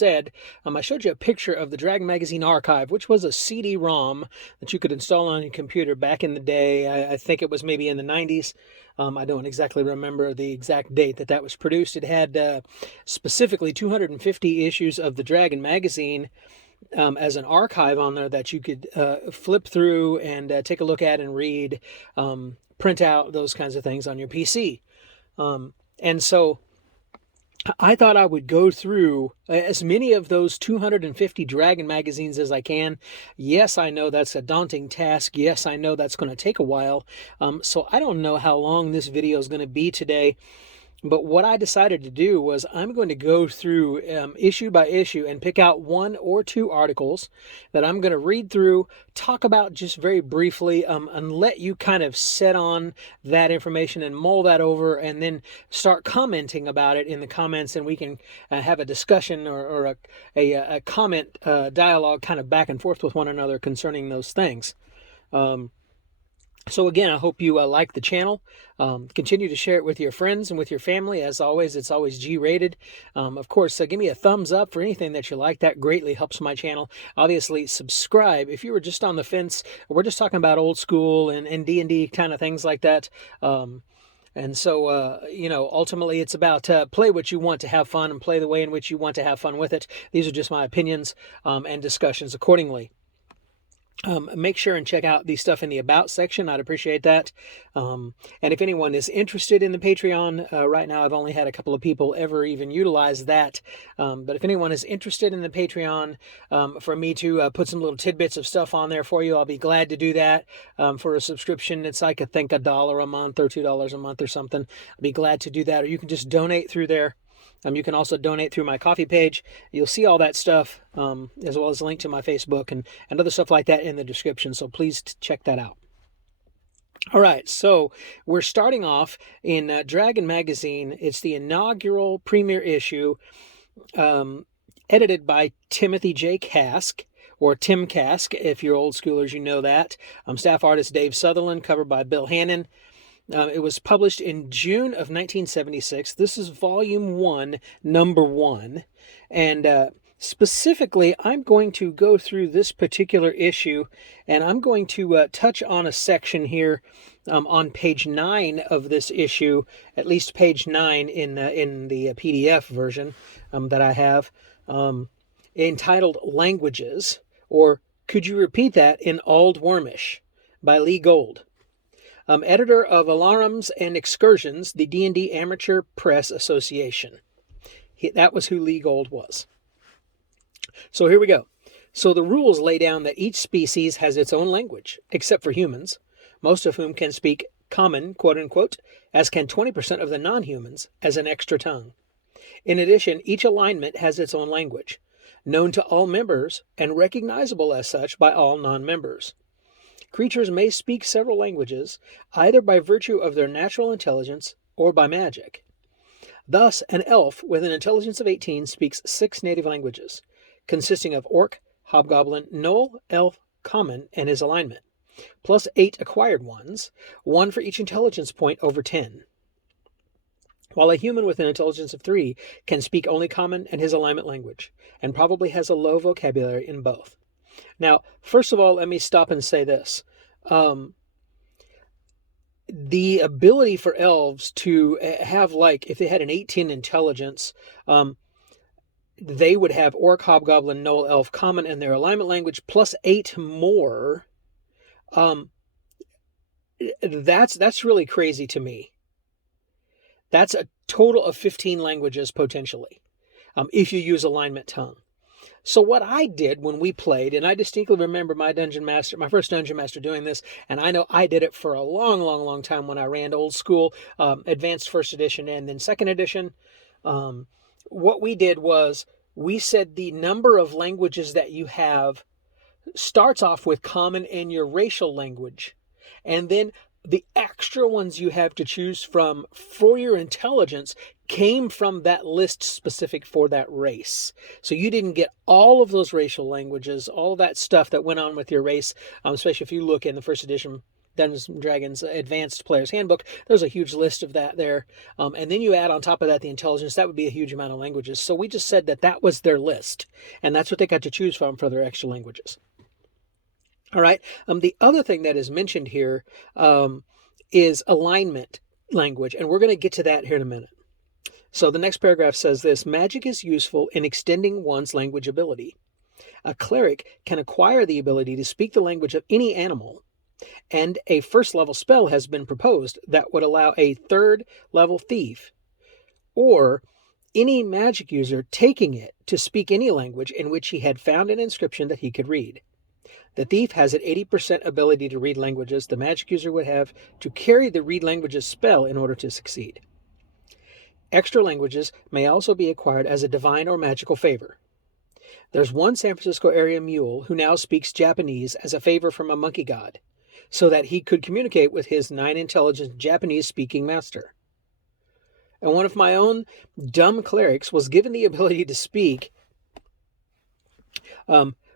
said, I showed you a picture of the Dragon Magazine Archive, which was a CD-ROM that you could install on your computer back in the day. I think it was maybe in the 90s. I don't exactly remember the exact date that that was produced. It had specifically 250 issues of the Dragon Magazine as an archive on there that you could flip through and take a look at and read, print out, those kinds of things on your PC. And so I thought I would go through as many of those 250 Dragon magazines as I can. Yes, I know that's a daunting task. Yes, I know that's going to take a while. So I don't know how long this video is going to be today. But what I decided to do was I'm going to go through issue by issue and pick out 1 or 2 articles that I'm going to read through, talk about just very briefly, and let you kind of set on that information and mull that over, and then start commenting about it in the comments, and we can have a discussion or a comment dialogue kind of back and forth with one another concerning those things. So again, I hope you like the channel. Continue to share it with your friends and with your family. As always, it's always G-rated. Of course, give me a thumbs up for anything that you like. That greatly helps my channel. Obviously, subscribe. If you were just on the fence, we're just talking about old school and D&D kind of things like that. And so, you know, ultimately it's about play what you want to have fun and play the way in which you want to have fun with it. These are just my opinions and discussions accordingly. Make sure and check out the stuff in the About section. I'd appreciate that. And if anyone is interested in the Patreon, right now I've only had a couple of people ever even utilize that. But if anyone is interested in the Patreon, for me to put some little tidbits of stuff on there for you, I'll be glad to do that. For a subscription, it's like I think $1 a month or $2 a month or something. I'll be glad to do that. Or you can just donate through there. You can also donate through my Ko-fi page. You'll see all that stuff, as well as a link to my Facebook and other stuff like that in the description. So please check that out. All right, so we're starting off in Dragon Magazine. It's the inaugural premiere issue, edited by Timothy J. Kask, or Tim Kask, if you're old schoolers, you know that. Staff artist Dave Sutherland, cover by Bill Hannon. It was published in June of 1976. This is Volume 1, Number 1. And specifically, I'm going to go through this particular issue, and I'm going to touch on a section here on page 9 of this issue, at least page 9 in the PDF version that I have, entitled Languages, or Could You Repeat That in Old Wormish, by Lee Gold. Editor of Alarums and Excursions, the D&D Amateur Press Association. That was who Lee Gold was. So here we go. So the rules lay down that each species has its own language, except for humans, most of whom can speak common, quote-unquote, as can 20% of the non-humans, as an extra tongue. In addition, each alignment has its own language, known to all members and recognizable as such by all non-members. Creatures may speak several languages, either by virtue of their natural intelligence or by magic. Thus, an elf with an intelligence of 18 speaks 6 native languages, consisting of Orc, Hobgoblin, Gnoll, Elf, Common, and his alignment, plus 8 acquired ones, 1 for each intelligence point over 10. While a human with an intelligence of 3 can speak only Common and his alignment language, and probably has a low vocabulary in both. Now, first of all, let me stop and say this. The ability for elves to have, like, if they had an 18 intelligence, they would have Orc, Hobgoblin, Gnoll, Elf, Common, and their alignment language, plus 8 more. That's really crazy to me. That's a total of 15 languages, potentially, if you use alignment tongue. So what I did when we played, and I distinctly remember my first dungeon master doing this, and I know I did it for a long, long, long time when I ran old school, advanced first edition and then second edition. What we did was we said the number of languages that you have starts off with common and your racial language, and then the extra ones you have to choose from for your intelligence came from that list specific for that race. So you didn't get all of those racial languages, all of that stuff that went on with your race, especially if you look in the first edition Dungeons & Dragons Advanced Player's Handbook. There's a huge list of that there. And then you add on top of that the intelligence. That would be a huge amount of languages. So we just said that that was their list. And that's what they got to choose from for their extra languages. All right. The other thing that is mentioned here is alignment language. And we're going to get to that here in a minute. So the next paragraph says this: magic is useful in extending one's language ability. A cleric can acquire the ability to speak the language of any animal, and a first-level spell has been proposed that would allow a third-level thief or any magic user taking it to speak any language in which he had found an inscription that he could read. The thief has an 80% ability to read languages. The magic user would have to carry the read languages spell in order to succeed. Extra languages may also be acquired as a divine or magical favor. There's one San Francisco area mule who now speaks Japanese as a favor from a monkey god, so that he could communicate with his 9 intelligent Japanese-speaking master. And one of my own dumb clerics was given the ability to speak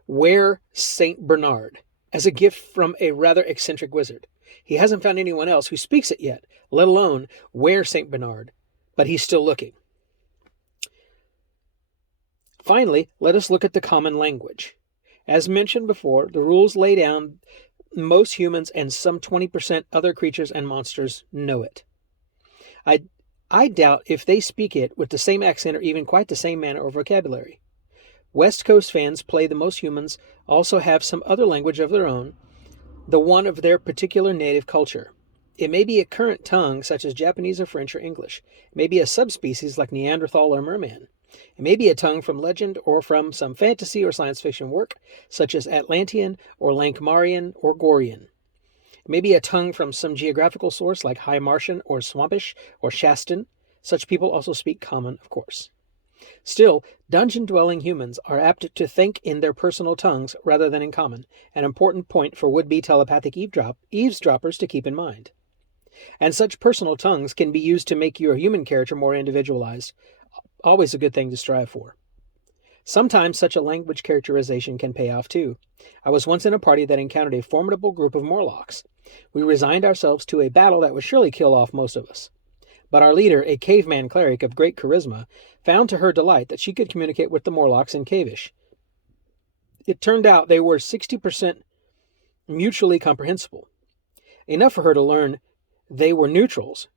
Where Saint Bernard as a gift from a rather eccentric wizard. He hasn't found anyone else who speaks it yet, let alone Where Saint Bernard, but he's still looking. Finally, let us look at the common language. As mentioned before, the rules lay down most humans and some 20% other creatures and monsters know it. I doubt if they speak it with the same accent or even quite the same manner or vocabulary. West Coast fans play the most humans also have some other language of their own, the one of their particular native culture. It may be a current tongue such as Japanese or French or English. It may be a subspecies like Neanderthal or Merman. It may be a tongue from legend or from some fantasy or science fiction work, such as Atlantean or Lankmarian or Gorian. It may be a tongue from some geographical source like High Martian or Swampish or Shastan. Such people also speak common, of course. Still, dungeon-dwelling humans are apt to think in their personal tongues rather than in common, an important point for would-be telepathic eavesdroppers to keep in mind. And such personal tongues can be used to make your human character more individualized. Always a good thing to strive for. Sometimes such a language characterization can pay off too. I was once in a party that encountered a formidable group of Morlocks. We resigned ourselves to a battle that would surely kill off most of us. But our leader, a caveman cleric of great charisma, found to her delight that she could communicate with the Morlocks in Cavish. It turned out they were 60% mutually comprehensible, enough for her to learn they were neutrals,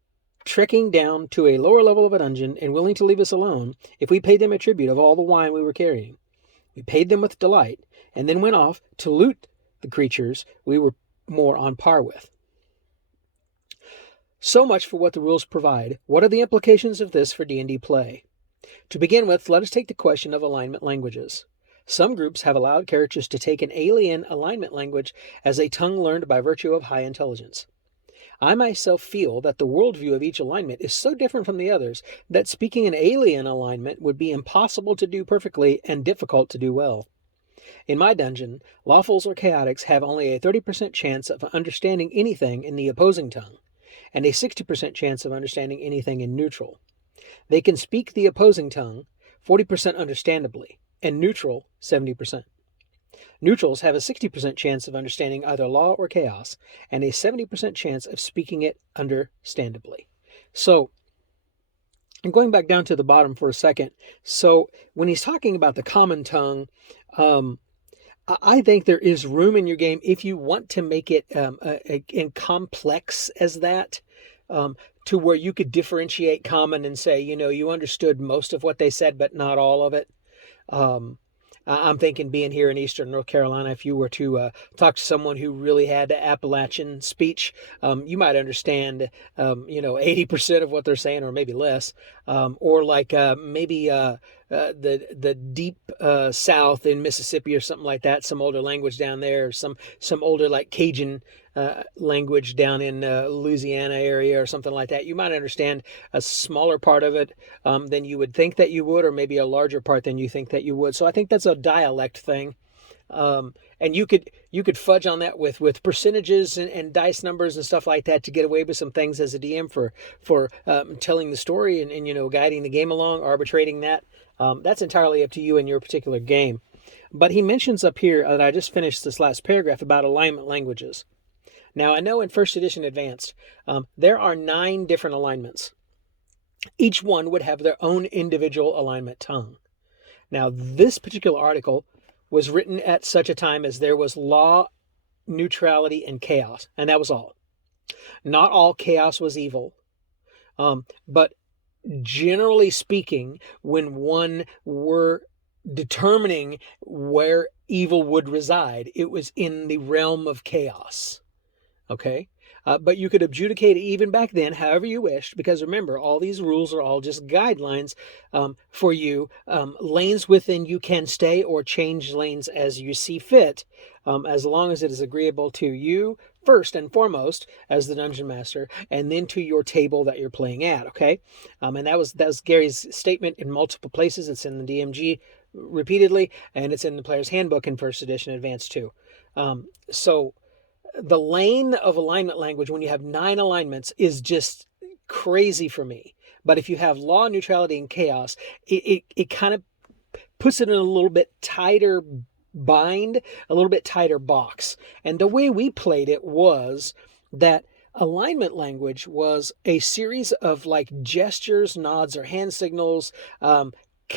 trekking down to a lower level of a dungeon and willing to leave us alone if we paid them a tribute of all the wine we were carrying. We paid them with delight, and then went off to loot the creatures we were more on par with. So much for what the rules provide. What are the implications of this for D&D play? To begin with, let us take the question of alignment languages. Some groups have allowed characters to take an alien alignment language as a tongue learned by virtue of high intelligence. I myself feel that the worldview of each alignment is so different from the others that speaking an alien alignment would be impossible to do perfectly and difficult to do well. In my dungeon, lawfuls or chaotics have only a 30% chance of understanding anything in the opposing tongue, and a 60% chance of understanding anything in neutral. They can speak the opposing tongue 40% understandably, and neutral 70%. Neutrals have a 60% chance of understanding either law or chaos, and a 70% chance of speaking it understandably. So, I'm going back down to the bottom for a second. So, when he's talking about the common tongue, I think there is room in your game if you want to make it in complex as that, to where you could differentiate common and say, you understood most of what they said, but not all of it. I'm thinking being here in Eastern North Carolina, if you were to talk to someone who really had Appalachian speech, you might understand, 80% of what they're saying, or maybe less, or like maybe the deep South in Mississippi or something like that, some older language down there, or some older like Cajun language down in Louisiana area or something like that. You might understand a smaller part of it than you would think that you would, or maybe a larger part than you think that you would. So I think that's a dialect thing. And you could fudge on that with percentages and dice numbers and stuff like that to get away with some things as a DM for telling the story and guiding the game along, arbitrating that. That's entirely up to you and your particular game. But he mentions up here that I just finished this last paragraph about alignment languages. Now, I know in first edition advanced, there are 9 different alignments. Each one would have their own individual alignment tongue. Now, this particular article was written at such a time as there was law, neutrality, and chaos, and that was all. Not all chaos was evil, but generally speaking, when one were determining where evil would reside, it was in the realm of chaos. Okay? But you could adjudicate it even back then, however you wished, because remember, all these rules are all just guidelines for you. Lanes within you can stay or change lanes as you see fit, as long as it is agreeable to you, first and foremost, as the dungeon master, and then to your table that you're playing at, okay? And that was Gary's statement in multiple places. It's in the DMG repeatedly, and it's in the Player's Handbook in First Edition Advanced too. So the lane of alignment language, when you have 9 alignments, is just crazy for me. But if you have law, neutrality, and chaos, it kind of puts it in a little bit tighter bind, a little bit tighter box. And the way we played it was that alignment language was a series of like gestures, nods, or hand signals, kind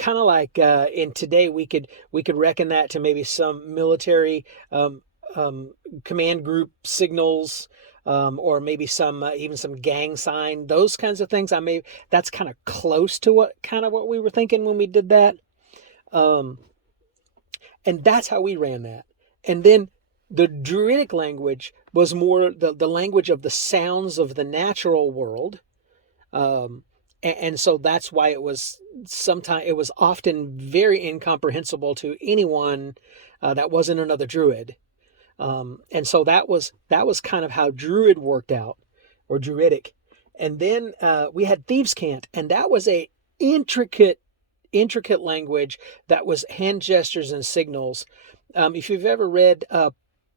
of like in today we could reckon that to maybe some military command group signals, or maybe some even some gang sign, those kinds of things. That's kind of close to what we were thinking when we did that, and that's how we ran that. And then the Druidic language was more the language of the sounds of the natural world, and so that's why it was often very incomprehensible to anyone that wasn't another Druid. And so that was kind of how Druid worked out, or Druidic. And then we had Thieves' Cant, and that was a intricate language that was hand gestures and signals. If you've ever read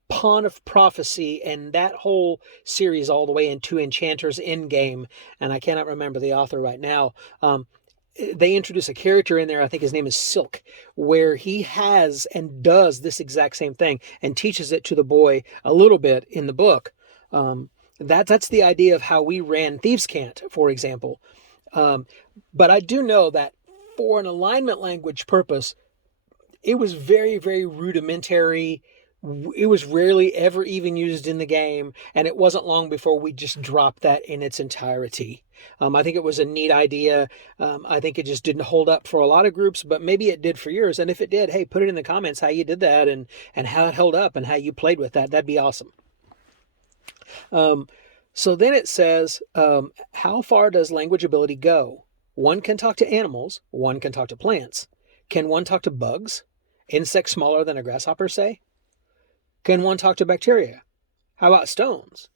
Pawn of Prophecy and that whole series all the way into Enchanter's Endgame, and I cannot remember the author right now, they introduce a character in there, I think his name is Silk, where he has and does this exact same thing and teaches it to the boy a little bit in the book. That's the idea of how we ran Thieves' Cant, for example. But I do know that for an alignment language purpose, it was very, very rudimentary. It was rarely ever even used in the game, and it wasn't long before we just dropped that in its entirety. I think it was a neat idea. I think it just didn't hold up for a lot of groups, but maybe it did for yours. And if it did, hey, put it in the comments how you did that and how it held up and how you played with that. That'd be awesome. So then it says, how far does language ability go? One can talk to animals. One can talk to plants. Can one talk to bugs? Insects smaller than a grasshopper, say? Can one talk to bacteria? How about stones?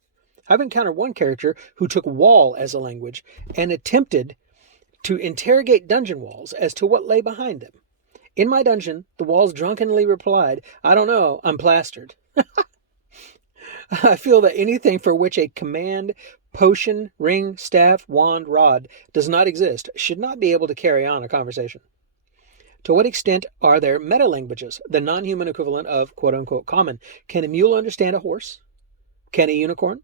I've encountered one character who took wall as a language and attempted to interrogate dungeon walls as to what lay behind them. In my dungeon, the walls drunkenly replied, "I don't know, I'm plastered." I feel that anything for which a command, potion, ring, staff, wand, rod does not exist should not be able to carry on a conversation. To what extent are there meta-languages, the non-human equivalent of quote-unquote common? Can a mule understand a horse? Can a unicorn?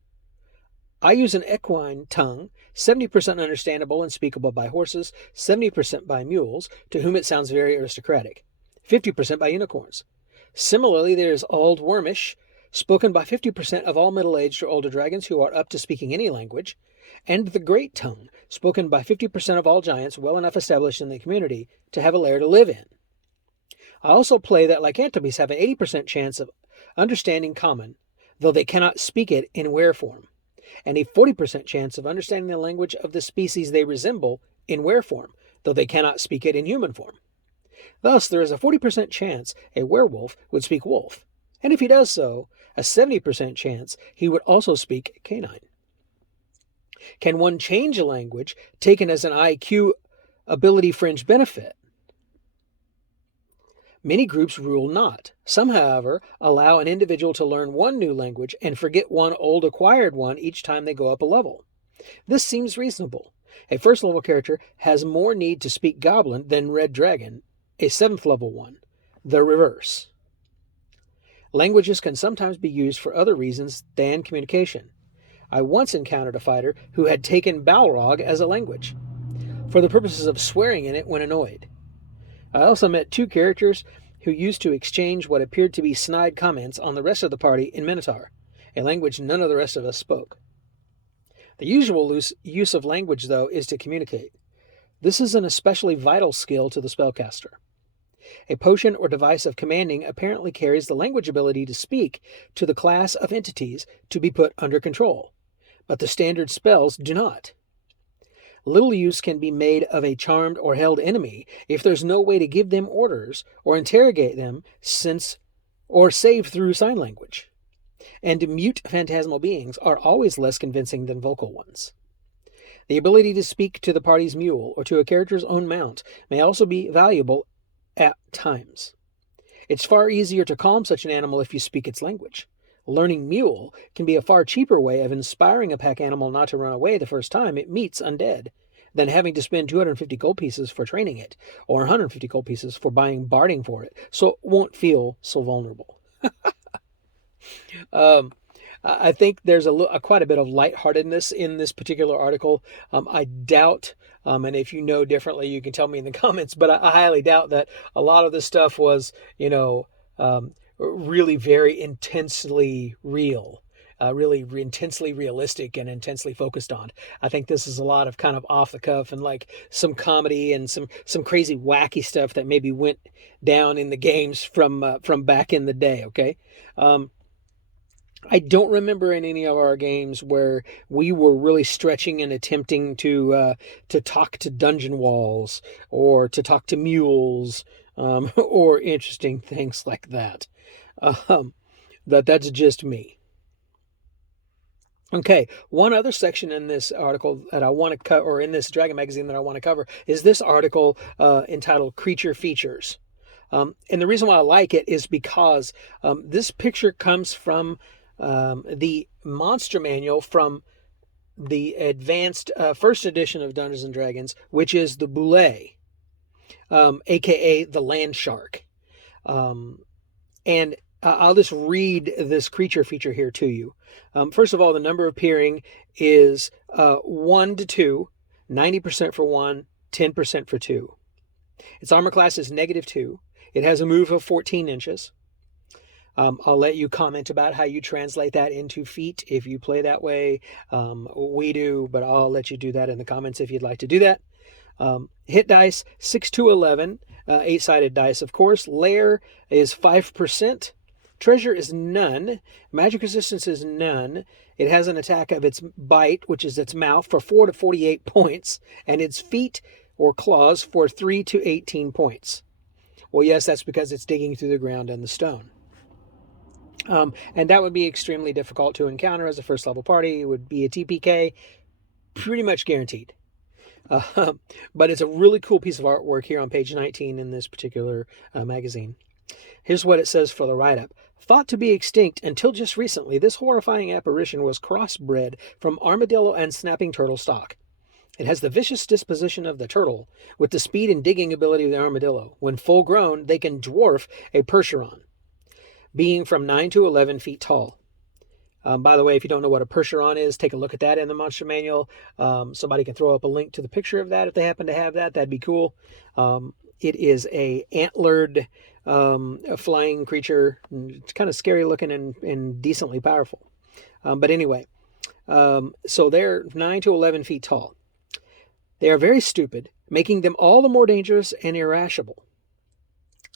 I use an equine tongue, 70% understandable and speakable by horses, 70% by mules, to whom it sounds very aristocratic, 50% by unicorns. Similarly, there is Old Wormish, spoken by 50% of all middle-aged or older dragons who are up to speaking any language, and the Great Tongue, spoken by 50% of all giants well enough established in the community to have a lair to live in. I also play that lycanthropies have an 80% chance of understanding common, though they cannot speak it in were form, and a 40% chance of understanding the language of the species they resemble in were form, though they cannot speak it in human form. Thus, there is a 40% chance a werewolf would speak wolf, and if he does so, a 70% chance he would also speak canine. Can one change a language taken as an IQ ability fringe benefit? Many groups rule not. Some, however, allow an individual to learn one new language and forget one old acquired one each time they go up a level. This seems reasonable. A first level character has more need to speak Goblin than Red Dragon, a 7th level one. The reverse. Languages can sometimes be used for other reasons than communication. I once encountered a fighter who had taken Balrog as a language, for the purposes of swearing in it when annoyed. I also met two characters who used to exchange what appeared to be snide comments on the rest of the party in Minotaur, a language none of the rest of us spoke. The usual use of language, though, is to communicate. This is an especially vital skill to the spellcaster. A potion or device of commanding apparently carries the language ability to speak to the class of entities to be put under control, but the standard spells do not. Little use can be made of a charmed or held enemy if there's no way to give them orders or interrogate them or save through sign language. And mute phantasmal beings are always less convincing than vocal ones. The ability to speak to the party's mule or to a character's own mount may also be valuable at times. It's far easier to calm such an animal if you speak its language. Learning mule can be a far cheaper way of inspiring a pack animal not to run away the first time it meets undead than having to spend 250 gold pieces for training it or 150 gold pieces for buying barding for it, so it won't feel so vulnerable. I think there's quite a bit of lightheartedness in this particular article. I doubt, and if you know differently, you can tell me in the comments, but I highly doubt that a lot of this stuff was, really very intensely real, really intensely realistic and intensely focused on. I think this is a lot of kind of off the cuff and like some comedy and some crazy wacky stuff that maybe went down in the games from back in the day. Okay. I don't remember in any of our games where we were really stretching and attempting to talk to dungeon walls or to talk to mules, or interesting things like that. That's just me. Okay, one other section in this article that I want to cover, or in this Dragon magazine that I want to cover, is this article entitled Creature Features. And the reason why I like it is because this picture comes from the monster manual from the advanced first edition of Dungeons and Dragons, which is the Boule, aka the land shark. And I'll just read this creature feature here to you. First of all, the number appearing is 1 to 2, 90% for 1, 10% for 2. Its armor class is -2. It has a move of 14 inches. I'll let you comment about how you translate that into feet if you play that way. We do, but I'll let you do that in the comments if you'd like to do that. Hit dice, 6 to 11, 8-sided dice, of course. Lair is 5%. Treasure is none. Magic resistance is none. It has an attack of its bite, which is its mouth, for 4 to 48 points, and its feet or claws for 3 to 18 points. Well, yes, that's because it's digging through the ground and the stone. And that would be extremely difficult to encounter as a first level party. It would be a TPK, pretty much guaranteed. But it's a really cool piece of artwork here on page 19 in this particular magazine. Here's what it says for the write-up. Thought to be extinct until just recently, this horrifying apparition was crossbred from armadillo and snapping turtle stock. It has the vicious disposition of the turtle, with the speed and digging ability of the armadillo. When full grown, they can dwarf a Percheron, being from 9 to 11 feet tall. By the way, if you don't know what a Percheron is, take a look at that in the Monster Manual. Somebody can throw up a link to the picture of that if they happen to have that. That'd be cool. It is a antlered flying creature. It's kind of scary looking and decently powerful. But anyway, so they're 9 to 11 feet tall. They are very stupid, making them all the more dangerous and irascible.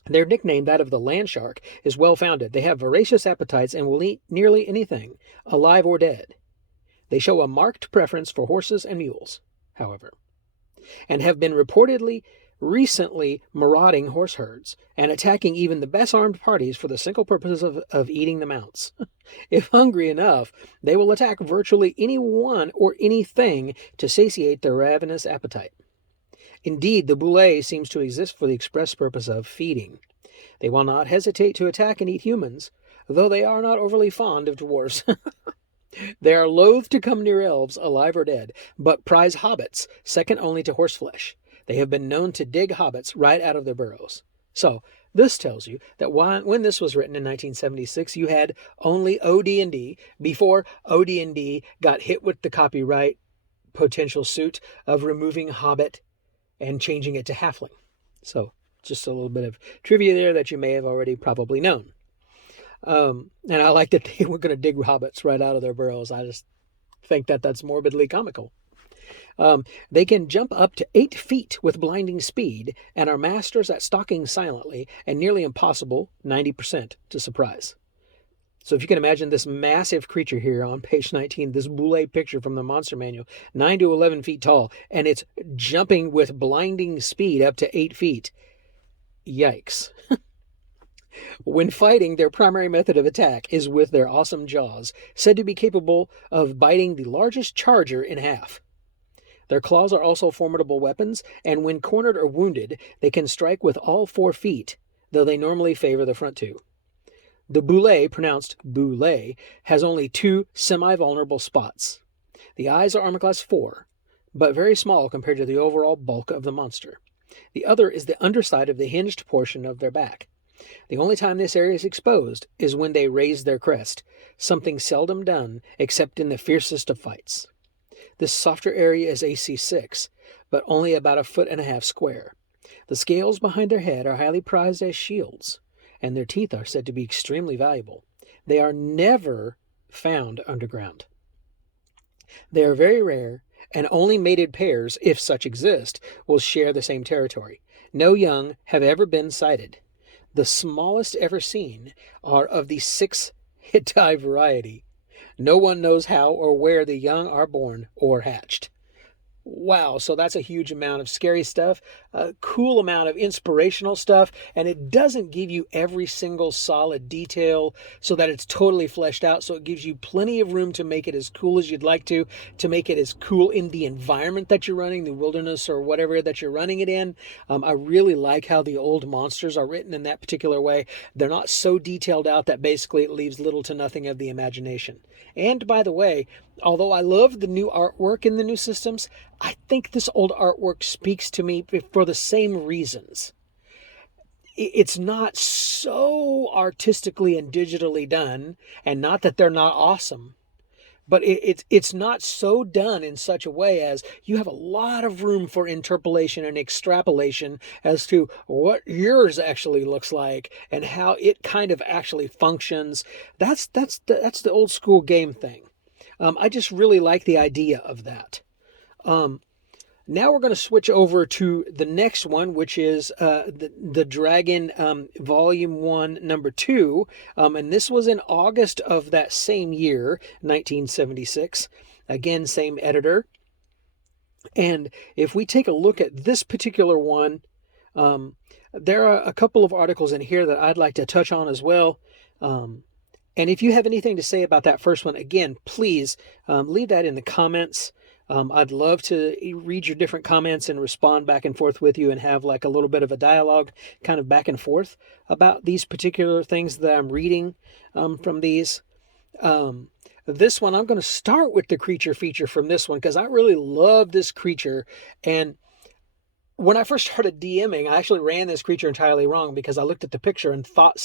Their nickname, that of the land shark, is well-founded. They have voracious appetites and will eat nearly anything, alive or dead. They show a marked preference for horses and mules, however, and have been reportedly recently marauding horse herds and attacking even the best armed parties for the single purpose of eating the mounts. If hungry enough, they will attack virtually anyone or anything to satiate their ravenous appetite. Indeed, the Boule seems to exist for the express purpose of feeding. They will not hesitate to attack and eat humans, though they are not overly fond of dwarves. They are loath to come near elves, alive or dead, but prize hobbits, second only to horseflesh. They have been known to dig hobbits right out of their burrows. So, This tells you that when this was written in 1976, you had only OD&D before OD&D got hit with the copyright potential suit of removing Hobbit and changing it to Halfling. So just a little bit of trivia there that you may have already probably known. And I like that they were going to dig hobbits right out of their burrows. I just think that that's morbidly comical. They can jump up to 8 feet with blinding speed and are masters at stalking silently and nearly impossible, 90%, to surprise. So if you can imagine this massive creature here on page 19, this boule picture from the monster manual, 9 to 11 feet tall, and it's jumping with blinding speed up to 8 feet. Yikes. When fighting, their primary method of attack is with their awesome jaws, said to be capable of biting the largest charger in half. Their claws are also formidable weapons, and when cornered or wounded, they can strike with all 4 feet, though they normally favor the front 2. The boule, pronounced boule, has only 2 semi-vulnerable spots. The eyes are armor class 4, but very small compared to the overall bulk of the monster. The other is the underside of the hinged portion of their back. The only time this area is exposed is when they raise their crest, something seldom done except in the fiercest of fights. This softer area is AC 6, but only about 1.5 feet square. The scales behind their head are highly prized as shields, and their teeth are said to be extremely valuable. They are never found underground. They are very rare, and only mated pairs, if such exist, will share the same territory. No young have ever been sighted. The smallest ever seen are of the 6 Hittite variety. No one knows how or where the young are born or hatched. Wow, so that's a huge amount of scary stuff, a cool amount of inspirational stuff, and it doesn't give you every single solid detail so that it's totally fleshed out, so it gives you plenty of room to make it as cool as you'd like to make it as cool in the environment that you're running, the wilderness or whatever that you're running it in. I really like how the old monsters are written in that particular way. They're not so detailed out that basically it leaves little to nothing of the imagination. And by the way, although I love the new artwork in the new systems, I think this old artwork speaks to me for the same reasons. It's not so artistically and digitally done, and not that they're not awesome, but it's not so done in such a way as you have a lot of room for interpolation and extrapolation as to what yours actually looks like and how it kind of actually functions. That's the old school game thing. I just really like the idea of that. Now we're going to switch over to the next one, which is the Dragon Volume 1, Number 2. And this was in August of that same year, 1976. Again, same editor. And if we take a look at this particular one, there are a couple of articles in here that I'd like to touch on as well. And if you have anything to say about that first one, again, please leave that in the comments. I'd love to read your different comments and respond back and forth with you and have like a little bit of a dialogue kind of back and forth about these particular things that I'm reading from these. This one, I'm going to start with the creature feature from this one because I really love this creature. And when I first started DMing, I actually ran this creature entirely wrong because I looked at the picture and thought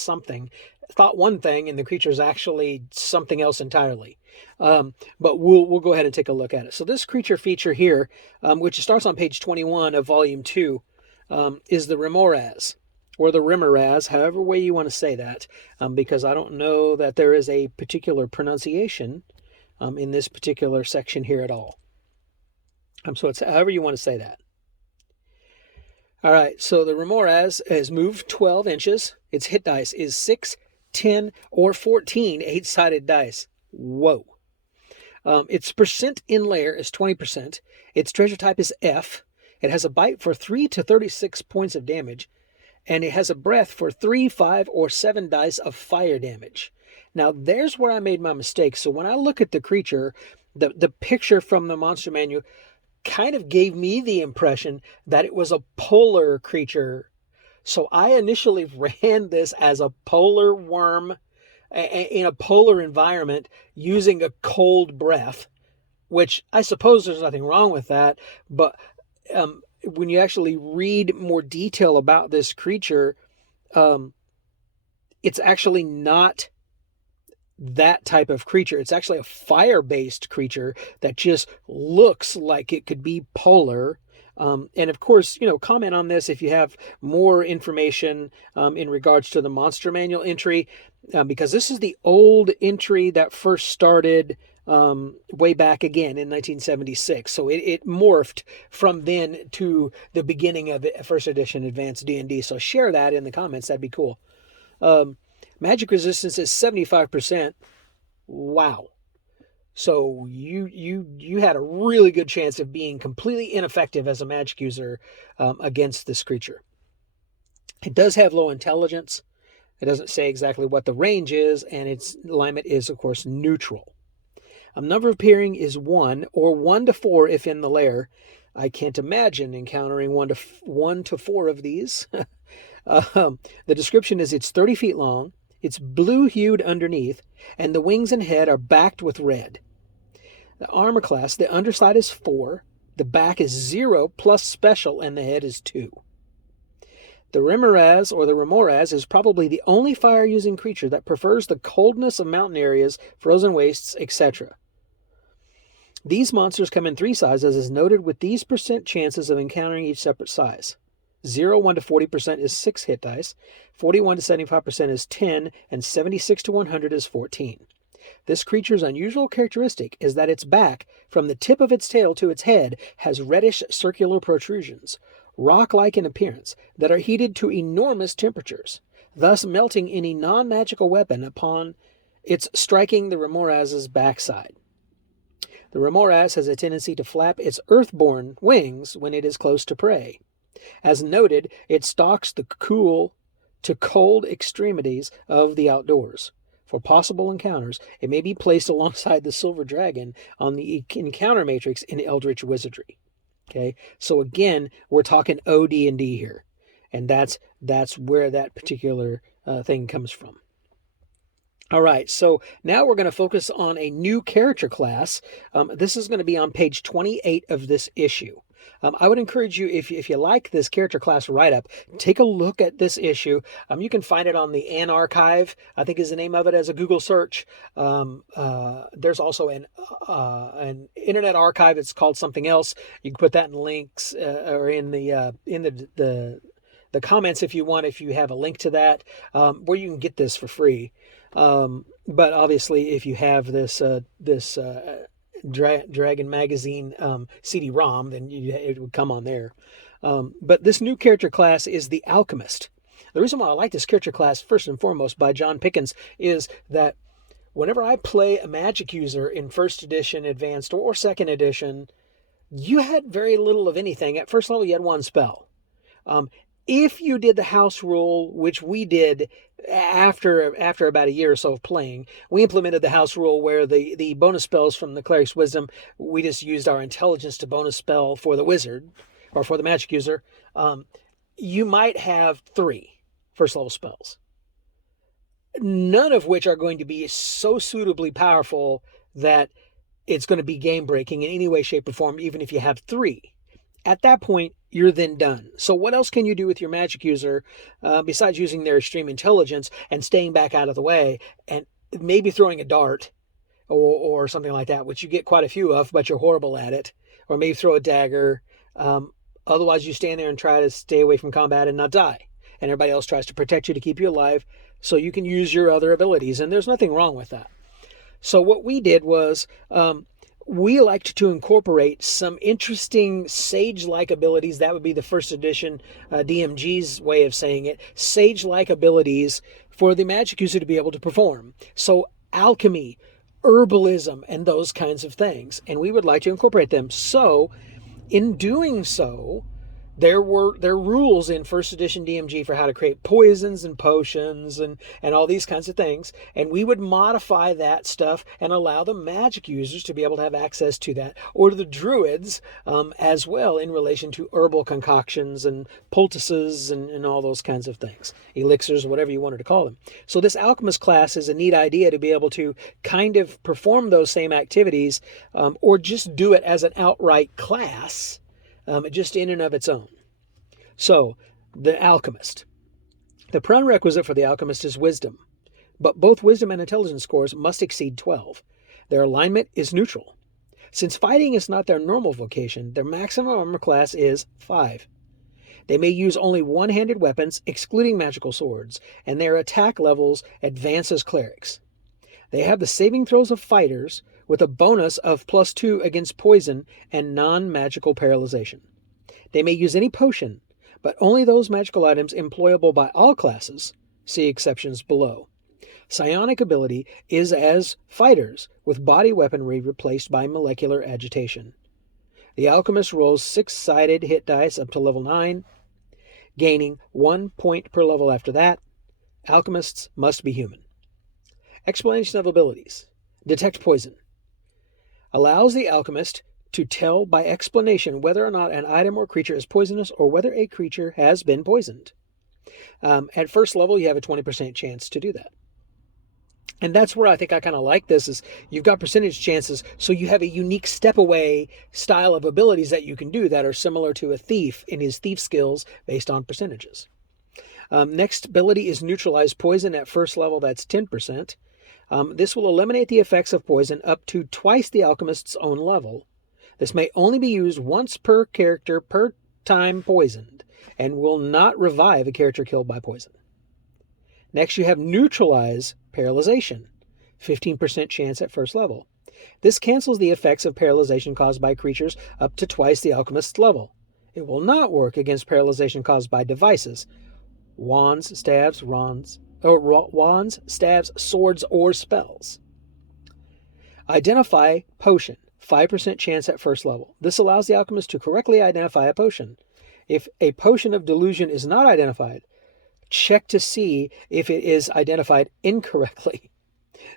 one thing, and the creature is actually something else entirely. But we'll go ahead and take a look at it. So this creature feature here, which starts on page 21 of Volume 2, is the Remoraz, or the Remoraz, however way you want to say that, because I don't know that there is a particular pronunciation in this particular section here at all. So it's however you want to say that. All right, so the Remoraz has moved 12 inches. Its hit dice is 6, 10, or 14 8-sided dice. Whoa. Its percent in layer is 20%. Its treasure type is F. It has a bite for 3 to 36 points of damage. And it has a breath for 3, 5, or 7 dice of fire damage. Now, there's where I made my mistake. So when I look at the creature, the picture from the monster manual kind of gave me the impression that it was a polar creature. So I initially ran this as a polar worm in a polar environment using a cold breath, which I suppose there's nothing wrong with that. But when you actually read more detail about this creature, it's actually not that type of creature. It's actually a fire-based creature that just looks like it could be polar. And of course, comment on this if you have more information in regards to the monster manual entry, because this is the old entry that first started way back again in 1976. So it morphed from then to the beginning of first edition Advanced D&D. So share that in the comments. That'd be cool. Magic resistance is 75%. Wow. So you had a really good chance of being completely ineffective as a magic user against this creature. It does have low intelligence. It doesn't say exactly what the range is, and its alignment is, of course, neutral. Number of appearing is 1, or 1 to 4 if in the lair. I can't imagine encountering 1 to 4 of these. The description is it's 30 feet long. It's blue-hued underneath, and the wings and head are backed with red. The armor class, the underside is 4, the back is 0 plus special, and the head is 2. The Remoraz, or the Remoraz, is probably the only fire-using creature that prefers the coldness of mountain areas, frozen wastes, etc. These monsters come in 3 sizes, as noted, with these % chances of encountering each separate size. 0, 1 to 40% is 6 hit dice, 41 to 75% is 10, and 76 to 100 is 14. This creature's unusual characteristic is that its back, from the tip of its tail to its head, has reddish circular protrusions, rock-like in appearance, that are heated to enormous temperatures, thus melting any non-magical weapon upon its striking the Remoraz's backside. The Remoraz has a tendency to flap its earthborn wings when it is close to prey. As noted, it stalks the cool to cold extremities of the outdoors. For possible encounters, it may be placed alongside the silver dragon on the encounter matrix in Eldritch Wizardry. Okay, so again, we're talking OD&D here, and that's where that particular thing comes from. All right, so now we're going to focus on a new character class. This is going to be on page 28 of this issue. I would encourage you, if you like this character class write-up, take a look at this issue. You can find it on the An Archive, I think is the name of it, as a Google search. There's also an internet archive. It's called something else. You can put that in links or in the comments if you want, if you have a link to that, where you can get this for free. But obviously, if you have this Dragon Magazine CD-ROM, then it would come on there. But this new character class is the Alchemist. The reason why I like this character class, first and foremost, by John Pickens, is that whenever I play a magic user in first edition, advanced, or second edition, you had very little of anything. At first level, you had 1 spell. If you did the house rule, which we did after about a year or so of playing, we implemented the house rule where the bonus spells from the Cleric's Wisdom, we just used our intelligence to bonus spell for the wizard or for the magic user. You might have 3 first level spells, none of which are going to be so suitably powerful that it's going to be game breaking in any way, shape, or form, even if you have 3. At that point, you're then done. So what else can you do with your magic user besides using their extreme intelligence and staying back out of the way and maybe throwing a dart or something like that, which you get quite a few of, but you're horrible at it, or maybe throw a dagger. Otherwise, you stand there and try to stay away from combat and not die. And everybody else tries to protect you to keep you alive so you can use your other abilities. And there's nothing wrong with that. So what we did was we liked to incorporate some interesting sage-like abilities. That would be the first edition DMG's way of saying it. Sage-like abilities for the magic user to be able to perform. So alchemy, herbalism, and those kinds of things. And we would like to incorporate them. So in doing so, there were rules in first edition DMG for how to create poisons and potions and all these kinds of things. And we would modify that stuff and allow the magic users to be able to have access to that, or to the druids as well, in relation to herbal concoctions and poultices and all those kinds of things. Elixirs, whatever you wanted to call them. So this alchemist class is a neat idea to be able to kind of perform those same activities or just do it as an outright class. Just in and of its own. So, the Alchemist. The prerequisite for the alchemist is wisdom, but both wisdom and intelligence scores must exceed 12. Their alignment is neutral. Since fighting is not their normal vocation, their maximum armor class is 5. They may use only one-handed weapons, excluding magical swords, and their attack levels advance as clerics. They have the saving throws of fighters, with a bonus of +2 against poison and non-magical paralyzation. They may use any potion, but only those magical items employable by all classes, see exceptions below. Psionic ability is as fighters, with body weaponry replaced by molecular agitation. The alchemist rolls 6-sided hit dice up to level 9, gaining 1 point per level after that. Alchemists must be human. Explanation of abilities. Detect poison. Allows the alchemist to tell by explanation whether or not an item or creature is poisonous or whether a creature has been poisoned. At first level, you have a 20% chance to do that. And that's where I think I kind of like this, is you've got percentage chances, so you have a unique step-away style of abilities that you can do that are similar to a thief in his thief skills based on percentages. Next ability is Neutralize Poison. At first level, that's 10%. This will eliminate the effects of poison up to twice the alchemist's own level. This may only be used once per character per time poisoned, and will not revive a character killed by poison. Next, you have Neutralize Parallelization, 15% chance at first level. This cancels the effects of paralyzation caused by creatures up to twice the alchemist's level. It will not work against paralyzation caused by devices, wands, stabs, swords, or spells. Identify Potion, 5% chance at first level. This allows the alchemist to correctly identify a potion. If a potion of delusion is not identified, check to see if it is identified incorrectly.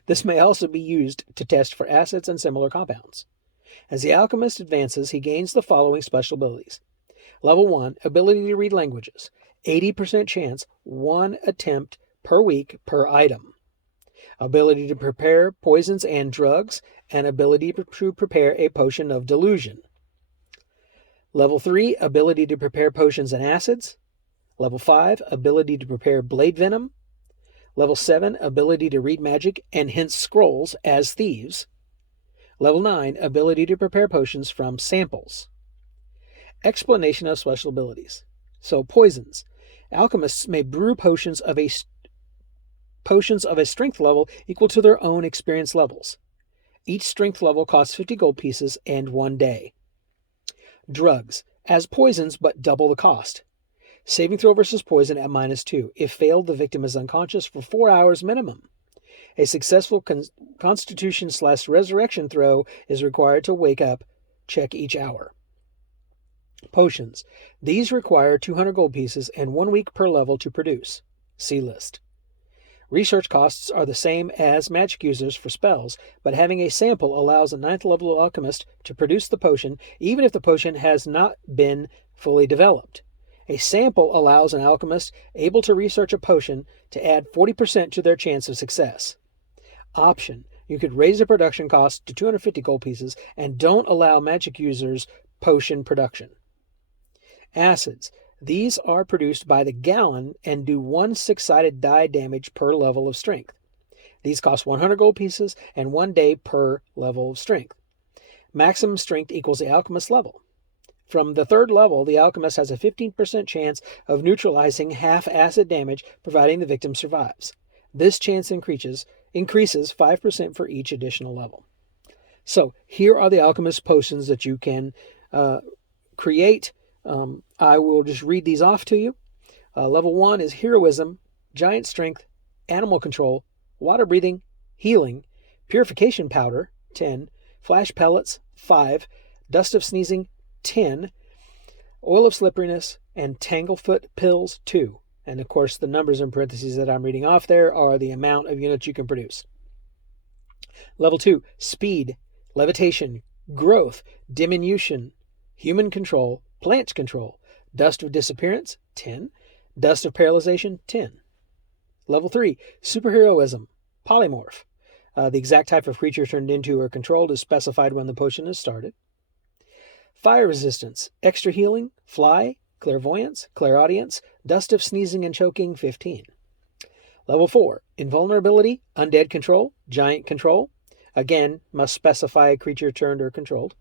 This may also be used to test for acids and similar compounds. As the alchemist advances, he gains the following special abilities. Level 1, ability to read languages. 80% chance, 1 attempt per week per item. Ability to prepare poisons and drugs, and ability to prepare a potion of delusion. Level 3, ability to prepare potions and acids. Level 5, ability to prepare blade venom. Level 7, ability to read magic and hence scrolls as thieves. Level 9, ability to prepare potions from samples. Explanation of special abilities. So, poisons. Alchemists may brew potions of a strength level equal to their own experience levels. Each strength level costs 50 gold pieces and 1 day. Drugs. As poisons, but double the cost. Saving throw versus poison at -2. If failed, the victim is unconscious for 4 hours minimum. A successful constitution/resurrection throw is required to wake up. Check each hour. Potions. These require 200 gold pieces and 1 week per level to produce. See list. Research costs are the same as magic users for spells, but having a sample allows a 9th level alchemist to produce the potion even if the potion has not been fully developed. A sample allows an alchemist able to research a potion to add 40% to their chance of success. Option. You could raise the production cost to 250 gold pieces and don't allow magic users potion production. Acids. These are produced by the gallon and do 1 6-sided die damage per level of strength. These cost 100 gold pieces and 1 day per level of strength. Maximum strength equals the alchemist level. From the 3rd level, the alchemist has a 15% chance of neutralizing half acid damage, providing the victim survives. This chance increases 5% for each additional level. So here are the alchemist potions that you can create. I will just read these off to you. Level 1 is Heroism, Giant Strength, Animal Control, Water Breathing, Healing, Purification Powder, 10, Flash Pellets, 5, Dust of Sneezing, 10, Oil of Slipperiness, and Tanglefoot Pills, 2. And of course, the numbers in parentheses that I'm reading off there are the amount of units you can produce. Level 2, Speed, Levitation, Growth, Diminution, Human Control, Plant Control, Dust of Disappearance, 10, Dust of Paralyzation, 10. Level 3, Superheroism, Polymorph. The exact type of creature turned into or controlled is specified when the potion is started. Fire Resistance, Extra Healing, Fly, clairvoyance, clairaudience, dust of sneezing and choking, 15. Level 4, invulnerability, undead control, giant control. Again, must specify creature turned or controlled.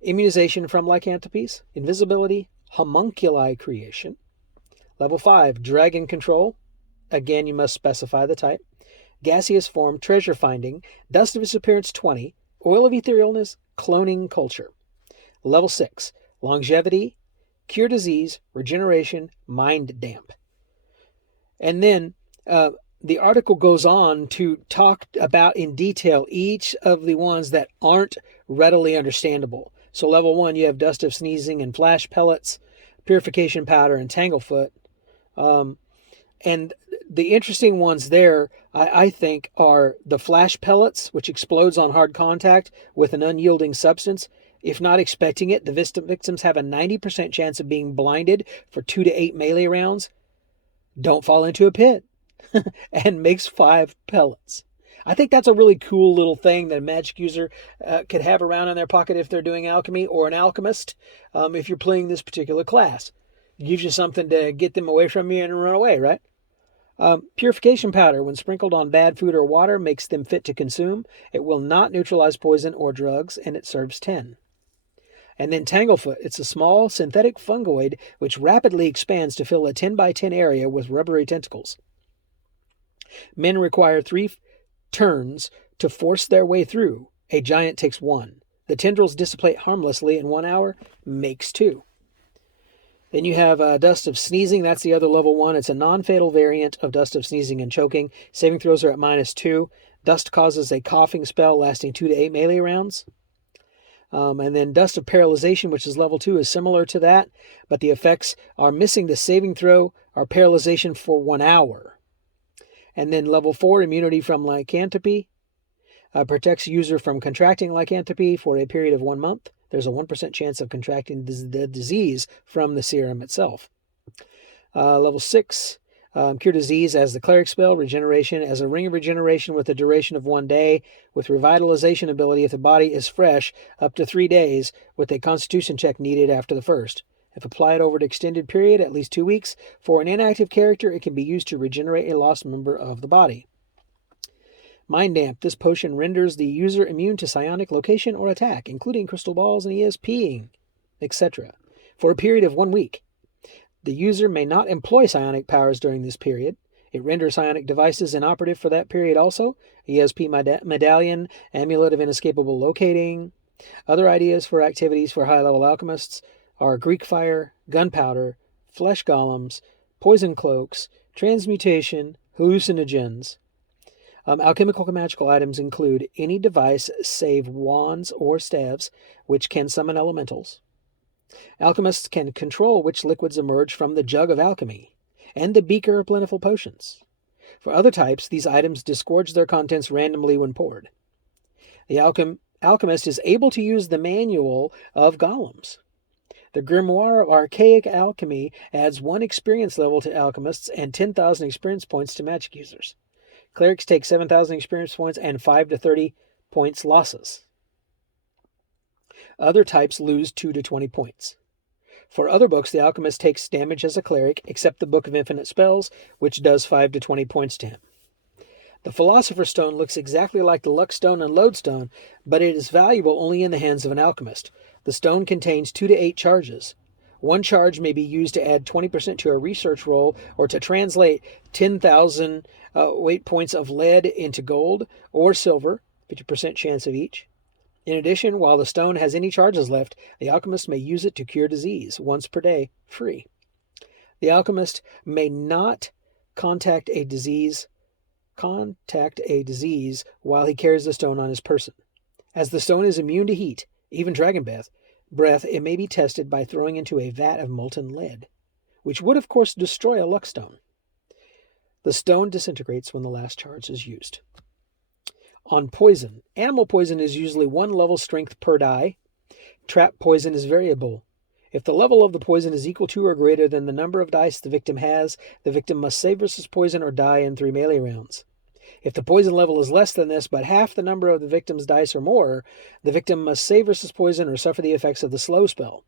Immunization from lycanthropies, invisibility, homunculi creation. Level 5, dragon control. Again, you must specify the type. Gaseous form, treasure finding, dust of disappearance 20, oil of etherealness, cloning culture. Level 6, longevity, cure disease, regeneration, mind damp. And then the article goes on to talk about in detail each of the ones that aren't readily understandable. So level 1, you have dust of sneezing and flash pellets, purification powder, and tanglefoot. And the interesting ones there, I think, are the flash pellets, which explodes on hard contact with an unyielding substance. If not expecting it, the victims have a 90% chance of being blinded for 2 to 8 melee rounds. Don't fall into a pit. And makes 5 pellets. I think that's a really cool little thing that a magic user could have around in their pocket if they're doing alchemy, or an alchemist if you're playing this particular class. It gives you something to get them away from you and run away, right? Purification powder, when sprinkled on bad food or water, makes them fit to consume. It will not neutralize poison or drugs, and it serves 10. And then tanglefoot, it's a small synthetic fungoid which rapidly expands to fill a 10 by 10 area with rubbery tentacles. Men require 3 turns to force their way through. A giant takes 1. The tendrils dissipate harmlessly in 1 hour, makes 2. Then you have dust of sneezing. That's the other level 1. It's a non-fatal variant of dust of sneezing and choking. Saving throws are at -2. Dust causes a coughing spell lasting 2 to 8 melee rounds. And then dust of paralyzation, which is level 2, is similar to that, but the effects are missing the saving throw or paralyzation for 1 hour. And then level 4, immunity from lycanthropy, protects user from contracting lycanthropy for a period of 1 month. There's a 1% chance of contracting the disease from the serum itself. Level 6, cure disease as the cleric spell, regeneration as a ring of regeneration with a duration of 1 day, with revitalization ability if the body is fresh, up to 3 days, with a constitution check needed after the first. If applied over an extended period, at least 2 weeks, for an inactive character, it can be used to regenerate a lost member of the body. Mind damp. This potion renders the user immune to psionic location or attack, including crystal balls and ESPing, etc., for a period of 1 week. The user may not employ psionic powers during this period. It renders psionic devices inoperative for that period also. ESP medallion, amulet of inescapable locating. Other ideas for activities for high-level alchemists are Greek fire, gunpowder, flesh golems, poison cloaks, transmutation, hallucinogens. Alchemical and magical items include any device save wands or staves, which can summon elementals. Alchemists can control which liquids emerge from the jug of alchemy, and the beaker of plentiful potions. For other types, these items disgorge their contents randomly when poured. The alchemist is able to use the manual of golems. The Grimoire of Archaic Alchemy adds 1 experience level to alchemists and 10,000 experience points to magic users. Clerics take 7,000 experience points and 5 to 30 points losses. Other types lose 2 to 20 points. For other books, the alchemist takes damage as a cleric, except the Book of Infinite Spells, which does 5 to 20 points to him. The Philosopher's Stone looks exactly like the Luck Stone and Lodestone, but it is valuable only in the hands of an alchemist. The stone contains 2 to 8 charges. 1 charge may be used to add 20% to a research roll or to translate 10,000 weight points of lead into gold or silver, 50% chance of each. In addition, while the stone has any charges left, the alchemist may use it to cure disease once per day, free. The alchemist may not contact a disease while he carries the stone on his person. As the stone is immune to heat, even dragon breath, it may be tested by throwing into a vat of molten lead, which would of course destroy a luck stone. The stone disintegrates when the last charge is used. On poison, animal poison is usually 1 level strength per die. Trap poison is variable. If the level of the poison is equal to or greater than the number of dice the victim has, the victim must save versus poison or die in 3 melee rounds. If the poison level is less than this, but half the number of the victim's dice or more, the victim must save versus poison or suffer the effects of the slow spell.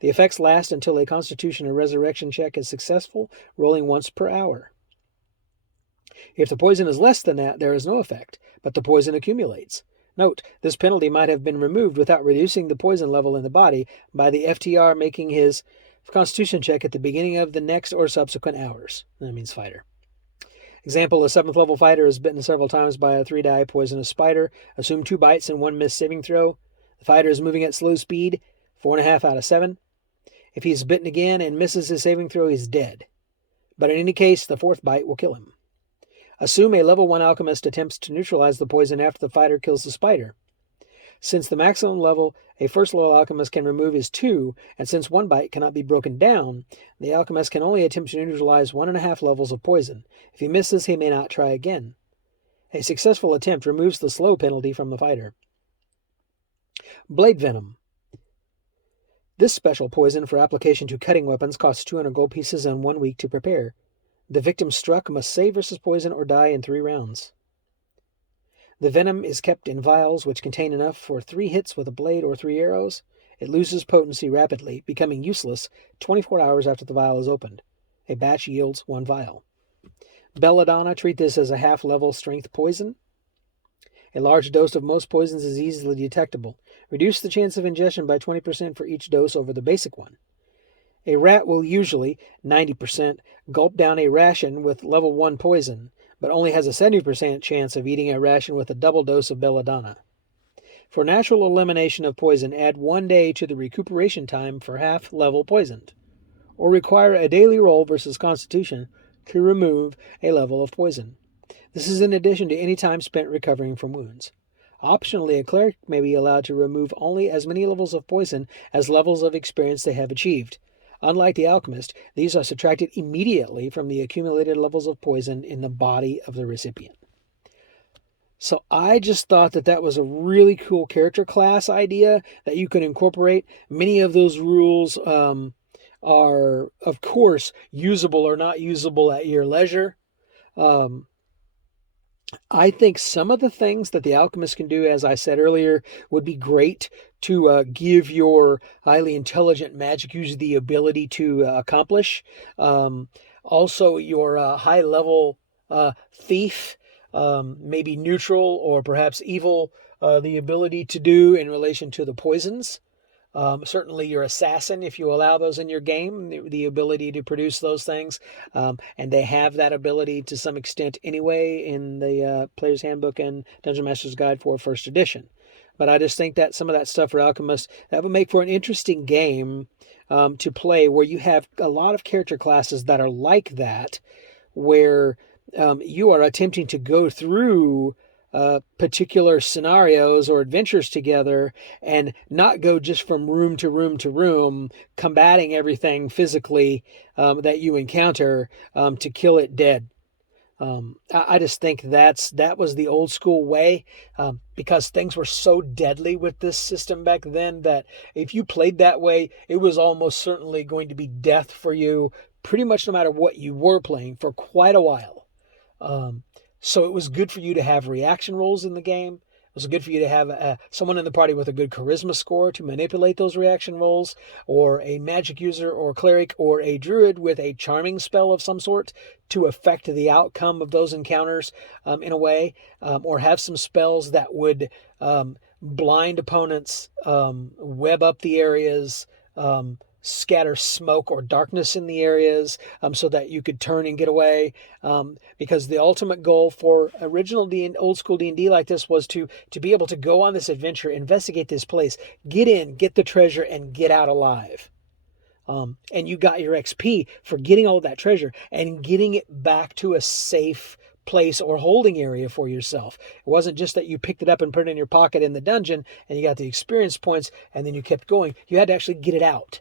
The effects last until a Constitution or Resurrection check is successful, rolling once per hour. If the poison is less than that, there is no effect, but the poison accumulates. Note, this penalty might have been removed without reducing the poison level in the body by the FTR making his Constitution check at the beginning of the next or subsequent hours. That means fighter. Example, a 7th level fighter is bitten several times by a 3-die poisonous spider. Assume 2 bites and 1 missed saving throw. The fighter is moving at slow speed, 4.5 out of 7. If he is bitten again and misses his saving throw, he's dead. But in any case, the 4th bite will kill him. Assume a level 1 alchemist attempts to neutralize the poison after the fighter kills the spider. Since the maximum level a first level alchemist can remove is 2, and since 1 bite cannot be broken down, the alchemist can only attempt to neutralize 1.5 levels of poison. If he misses, he may not try again. A successful attempt removes the slow penalty from the fighter. Blade Venom. This special poison for application to cutting weapons costs 200 gold pieces and 1 week to prepare. The victim struck must save versus poison or die in 3 rounds. The venom is kept in vials which contain enough for 3 hits with a blade or 3 arrows. It loses potency rapidly, becoming useless 24 hours after the vial is opened. A batch yields 1 vial. Belladonna, treat this as a half-level strength poison. A large dose of most poisons is easily detectable. Reduce the chance of ingestion by 20% for each dose over the basic one. A rat will usually, 90%, gulp down a ration with level 1 poison, but only has a 70% chance of eating a ration with a double dose of belladonna. For natural elimination of poison, add 1 day to the recuperation time for half-level poisoned, or require a daily roll versus Constitution to remove a level of poison. This is in addition to any time spent recovering from wounds. Optionally, a cleric may be allowed to remove only as many levels of poison as levels of experience they have achieved. Unlike the alchemist, these are subtracted immediately from the accumulated levels of poison in the body of the recipient. So I just thought that was a really cool character class idea that you can incorporate. Many of those rules are, of course, usable or not usable at your leisure. I think some of the things that the alchemist can do, as I said earlier, would be great to give your highly intelligent magic user the ability to accomplish. Also, your high-level thief, maybe neutral or perhaps evil, the ability to do in relation to the poisons. Certainly your assassin, if you allow those in your game, the ability to produce those things. And they have that ability to some extent anyway in the Player's Handbook and Dungeon Master's Guide for 1st edition. But I just think that some of that stuff for Alchemists, that would make for an interesting game to play where you have a lot of character classes that are like that, where you are attempting to go through particular scenarios or adventures together and not go just from room to room to room, combating everything physically that you encounter to kill it dead. I just think that was the old school way because things were so deadly with this system back then that if you played that way, it was almost certainly going to be death for you pretty much no matter what you were playing for quite a while. So it was good for you to have reaction rolls in the game. It was good for you to have someone in the party with a good charisma score to manipulate those reaction rolls, or a magic user or cleric or a druid with a charming spell of some sort to affect the outcome of those encounters in a way, or have some spells that would blind opponents, web up the areas, scatter smoke or darkness in the areas so that you could turn and get away, because the ultimate goal for original old school D&D like this was to be able to go on this adventure, investigate this place, get in, get the treasure, and get out alive. And you got your XP for getting all of that treasure and getting it back to a safe place or holding area for yourself. It wasn't just that you picked it up and put it in your pocket in the dungeon and you got the experience points and then you kept going. You had to actually get it out.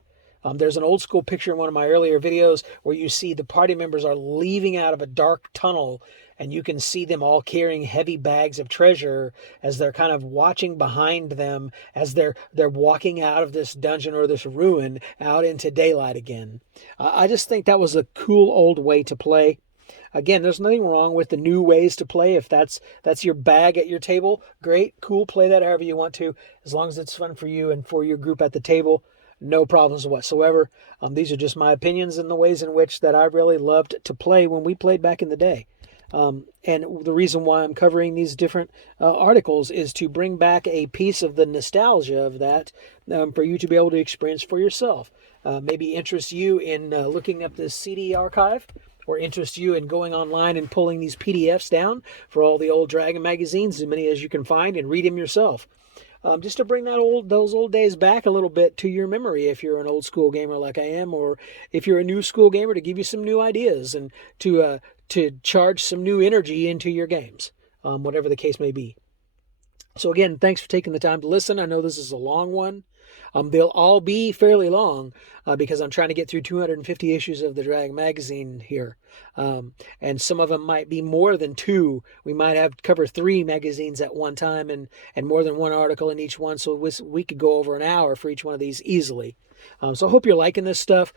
There's an old school picture in one of my earlier videos where you see the party members are leaving out of a dark tunnel and you can see them all carrying heavy bags of treasure as they're kind of watching behind them as they're walking out of this dungeon or this ruin out into daylight again. I just think that was a cool old way to play. Again, there's nothing wrong with the new ways to play. If that's your bag at your table, great, cool, play that however you want to, as long as it's fun for you and for your group at the table. no problems whatsoever. These are just my opinions and the ways in which that I really loved to play when we played back in the day. And the reason why I'm covering these different articles is to bring back a piece of the nostalgia of that for you to be able to experience for yourself. Maybe interest you in looking up this CD archive, or interest you in going online and pulling these PDFs down for all the old Dragon magazines, as many as you can find, and read them yourself. Just to bring those old days back a little bit to your memory, if you're an old school gamer like I am, or if you're a new school gamer, to give you some new ideas and to charge some new energy into your games, whatever the case may be. So again, thanks for taking the time to listen. I know this is a long one. They'll all be fairly long because I'm trying to get through 250 issues of the Dragon magazine here. And some of them might be more than 2. We might have to cover 3 magazines at one time and more than 1 article in each one. So we could go over an hour for each one of these easily. So I hope you're liking this stuff.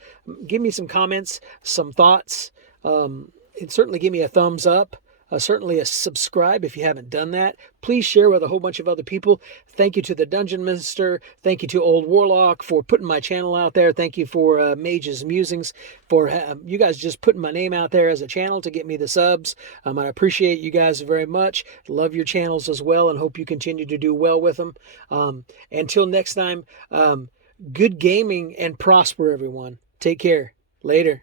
Give me some comments, some thoughts. And certainly give me a thumbs up. Certainly a subscribe if you haven't done that. Please share with a whole bunch of other people. Thank you to the Dungeon Minister. Thank you to Old Warlock for putting my channel out there. Thank you for Mage's Musings for you guys just putting my name out there as a channel to get me the subs. I appreciate you guys very much. Love your channels as well and hope you continue to do well with them. Until next time, good gaming and prosper, everyone. Take care. Later.